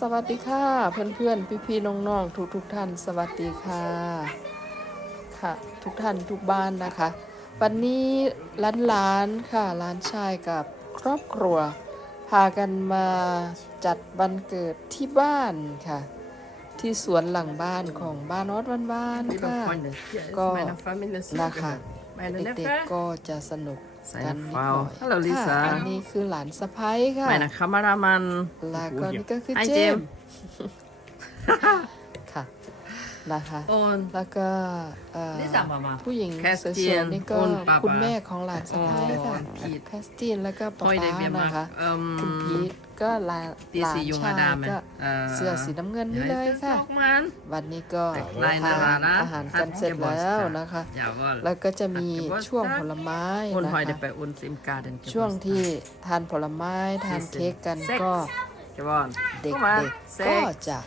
สวัสดีค่ะ เพื่อนๆ พี่ๆน้องๆทุกๆท่าน สวัสดีค่ะค่ะ ทุกท่านทุกบ้านนะคะ วันนี้หลานๆค่ะหลานชายกับครอบครัว พากันมาจัดวันเกิดที่บ้านค่ะ ที่สวนหลังบ้านของบ้านออดวันบ้าน Liebe ค่ะ Freunde, hier ist Go. meine Familie นะคะ Silbermann. Meine เด็ก Neffe, ๆก็จะสนุก กันนิดหน่อย Seine Frau. Hallo, Lisa. ค่ะอันนี้คือหลานสะพ้ยค่ะ meine Kameramann. แล้วก็นี่ก็คือ Hi, เจม Jim. ส์ค่ะ นะคะ Und แล้วก็เอ่อ Lisa Mama. ผู้หญิงแคสสวเตียยนๆนี่ก็ und Papa คุณแม่ของหลานสะพ้ายค่ะ Oh, Pete. แคสตินแล้วก็ป๊า Heute ป๊า wir นะคะ machen คุณพี ähm, ทก็หลานหลาน diese junge ชาย Dame. ก็ Äh, เสื้อสีน้ำเงิน wie นี่เลย heißt das ค่ะ nochmal? วันนี้ก็แต่ไลน์นาทานรานะอาหารกันเสร็จแล้วนะคะ Jawohl. แล้วก็จะมี Hat Geburtstag ช่วงผลไม้ Und นะ heute คะ bei uns im Garten ช่วง Geburtstag. ที่ทานผลไม้ทาน Sie sind เค้กกัน sechs ก็ geworden. เด็ Guck mal, กๆก็ sechs. จะ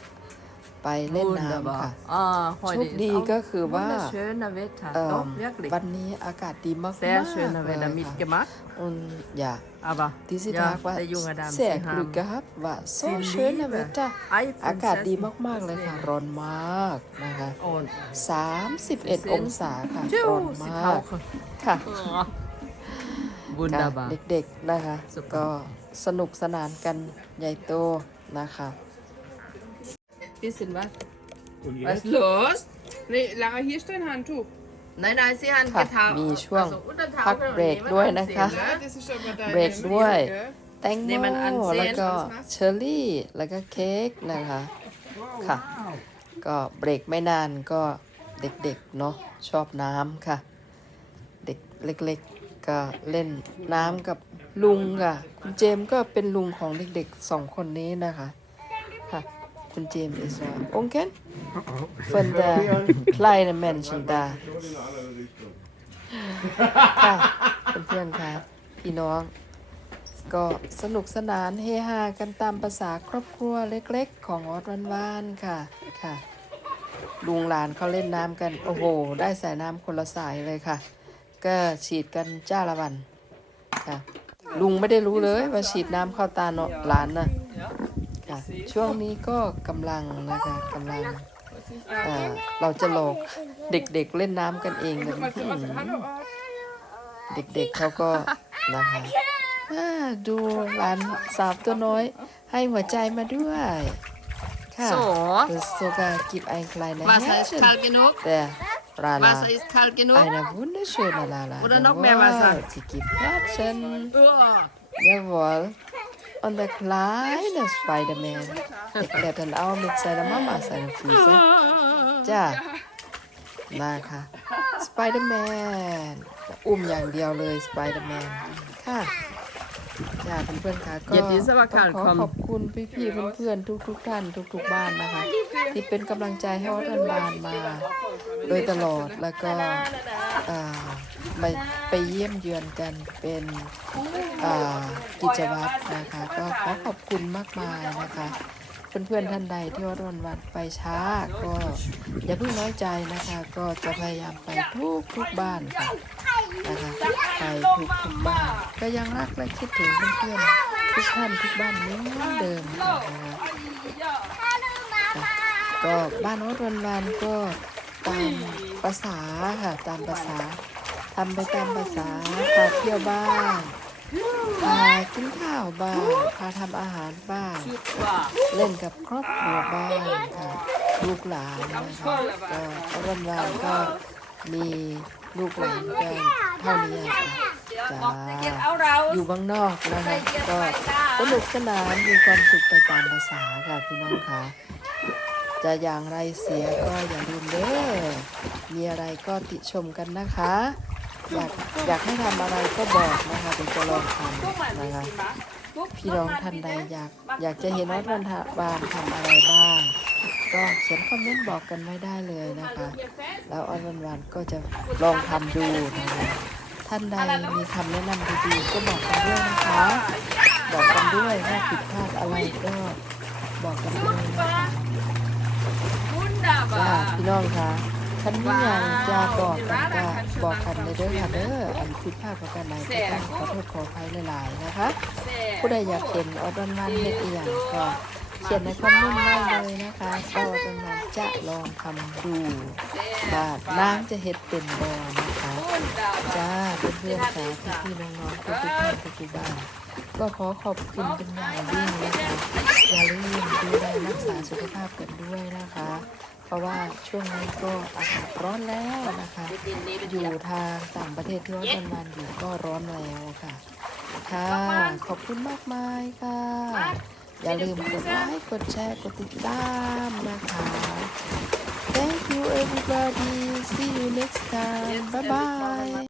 ไปเล่นน้ำค่ะ Wunderbar. Ah, โช heute คดี ist auch ก็คือว่า wunderschöner Wetter. เอิ่ม Doch, wirklich. วันนี้อากาศดีมากๆ Sehr schöner เลย Wetter ค่ะ mitgemacht. und ja Aber diese ja, Tag war der junge Dame, sehr sie Glück haben gehabt war so sie schöner liebe Wetter Eipfeln อากาศดี essen. มากๆเลยค่ะร้อนมากนะคะ Und 31 องศาค่ะร้อน sie มาก tauchen. ค่ะ Oh. Wunderbar. ค่ะเด็กๆนะคะ Super ก็สนุกสนานกันใหญ่โตนะคะ Bisschen was? Und Was jetzt? ist los? Nee, Lara, hier ist dein Handtuch. Nein, nein, sie haben ค่ะ getaucht. มีช่วง Also, Untertauchen พัก und เบรก nehmen ด้วย ansehen, นะคะ ne? Ja, das ist aber deine เบรกด้วย gell? แตงโมนี่มันอันเซนแล้วก็เชอร์รี่ แล้วก็เค้กนะคะ ค่ะ ก็เบรกไม่นานก็เด็กๆ เนาะชอบน้ำค่ะ เด็กเล็กๆ ก็เล่นน้ำกับลุงค่ะ คุณเจมส์ก็เป็นลุงของเด็กๆสองคนนี้นะคะ ค่ะ คุณเจมส์ ist ja Onkel von der kleinen Menschen da ค่ะเพื่อนๆค่ะพี่น้อง ก็สนุกสนานเฮฮากันตามภาษาครอบครัวเล็กๆ ของออดวันวานๆค่ะค่ะลุงหลานเขาเล่นน้ำกัน โอ้โห ได้สายน้ำคนละสายเลยค่ะ ก็ฉีดกันจ้าละวันค่ะ ลุงไม่ได้รู้เลยว่าฉีดน้ำเข้าตาเนาะหลานน่ะค่ะ ช่วงนี้ก็กำลังนะคะกำลังเอ่อเราจะหลอกเด็กๆเล่นน้ำกันเองกัน Was, was, hallo, oh. เด็กๆเขาก็นะคะอ่าดูหลานสาวตัวน้อย ให้หัวใจมาด้วย ค่ะ So. Das sogar gibt ein kleines Wasser ist Herzchen. kalt genug? Der Lala. Wasser ist kalt genug? Eine wunderschöne Lala. Oder noch mehr Wasser? Sie gibt Herzen. Uah. Jawohl. Und der kleine Spider-Man, der klettert auch mit seiner Mama seine Füße. Ja. นะคะสไปเดอร์แมนอุ้มอย่างเดียวเลยสไปเดอร์แมนค่ะ จ้าเพื่อนๆค่ะก็อย่าดีซะว่าต้อขาดงขอความขอบคุณพี่ๆเพื่อนๆทุก ๆ ท่านทุก ๆ บ้านนะคะ ที่เป็นกำลังใจให้วัดรันบานมา โดยตลอดแล้วก็อ่าไปไปเยี่ยมเยือนกันเป็นอ่ากิจวัตรนะคะ ก็ขอขอบคุณมากมายนะคะเพื่อนๆท่านใดที่วัดวันวันไปช้าก็อย่าเพิ่งน้อยใจนะคะ ก็จะพยายามไปทุกทุกๆบ้านค่ะ นะคะไปทุกทุกบ้านก็ยังรักและคิดถึงเพื่อนๆทุกท่านทุกบ้านเหมือนเดิมนะคะก็บ้านวัดวันวันก็ตามภาษาค่ะตามภาษาทำไปตามภาษาพาเที่ยวบ้างพากินข้าวบ้างพาทำอาหารบ้างเล่นกับครอบครัวบ้างค่ะลูกหลานนะคะก็วันวันก็มี ลูกหลานกันเท่านี้ค่ะจ้าอยู่บ้างนอกนะคะก็สนุกสนานมีความสุขไปตามภาษาค่ะพี่น้องค่ะจะอย่างไรเสียก็อย่าลืมเด้อมีอะไรก็ติชมกันนะคะ อยากอยากให้ทำอะไรก็บอกนะคะเดี๋ยวจะลองทำนะคะพี่น้องท่านใดอยากอยากจะเห็นวัดวันบานทำอะไรบ้าง ก็เขียนคอมเมนต์บอกกันไว้ได้เลยนะคะ แล้วออนวันวันก็จะลองทำดูนะคะ ท่านใดมีคำแนะนำดีๆก็บอกกันด้วยนะคะ บอกกันด้วยว่าผิดพลาดอะไรก็บอกกันด้วยนะคะจ้าพี่น้องคะท่านนี้ยังจะบอกกันก็บอกกันในเด้อค่ะเด้ออันผิดพลาดประการใดก็ต้องขอโทษขออภัยหลายๆนะคะ ผู้ใดอยากเห็นออดอนวันเฮ็ดอีหยังก็ เขียนในคอมเมนต์ได้เลยนะคะก็เป็นวันจะลองทำดูว่าน้ำจะเฮ็ดเป็นบอนะคะจ้าเพื่อนๆค่ะพี่ๆน้องๆทุกท่านทุกบ้านก็ขอขอบคุณเป็นอย่างยิ่งนะคะอย่าลืมดูแลรักษาสุขภาพกันด้วยนะคะ เพราะว่าช่วงนี้ก็อากาศร้อนแล้วนะคะ อยู่ทางต่างประเทศที่ว่าเป็นวันอยู่ก็ร้อนแล้วค่ะค่ะขอบคุณมากมายค่ะ อย่าลืมกดไลค์ กดแชร์ กดติดตามนะคะ Thank you everybody see you next time bye bye